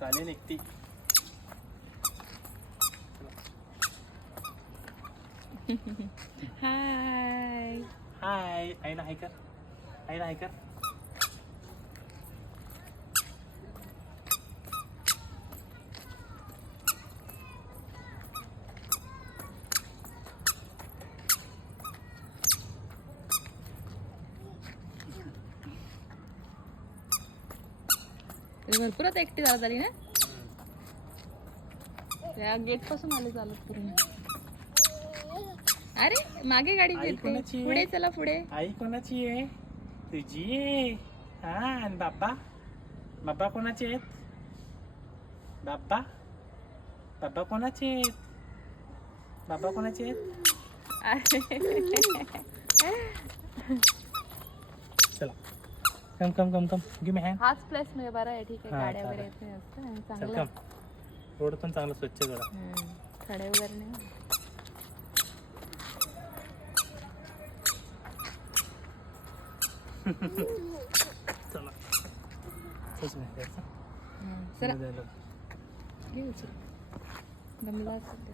चालेल एकटी. हाय हाय. आईला हाय कर. आईला हाय कर. भरपूर आता एकटी चालत आली ना. त्या गेट पासून आले चालत पूर्ण. अरे मागे गाडी आई येते. कोणाची आहे? पुढे चला पुढे. आई कोणाची आहे? तुझी आहे. हा आणि बाबा. बाबा कोणाचे आहेत? बाबा. बाबा कोणाचे आहेत? बाबा कोणाचे आहेत? चला. Come come come come. Give me hand. हाच प्लेस म्हणजे बरं आहे. ठीक आहे. हा, गाड्या वगैरे चालेल. येत नाही असतं आणि चल चांगलं कम. रोड पण चांगलं स्वच्छ करा. खडे वगैरे नाही. चला. चल द्यायचं. चला द्यायला. घेऊ गमला असेल ते.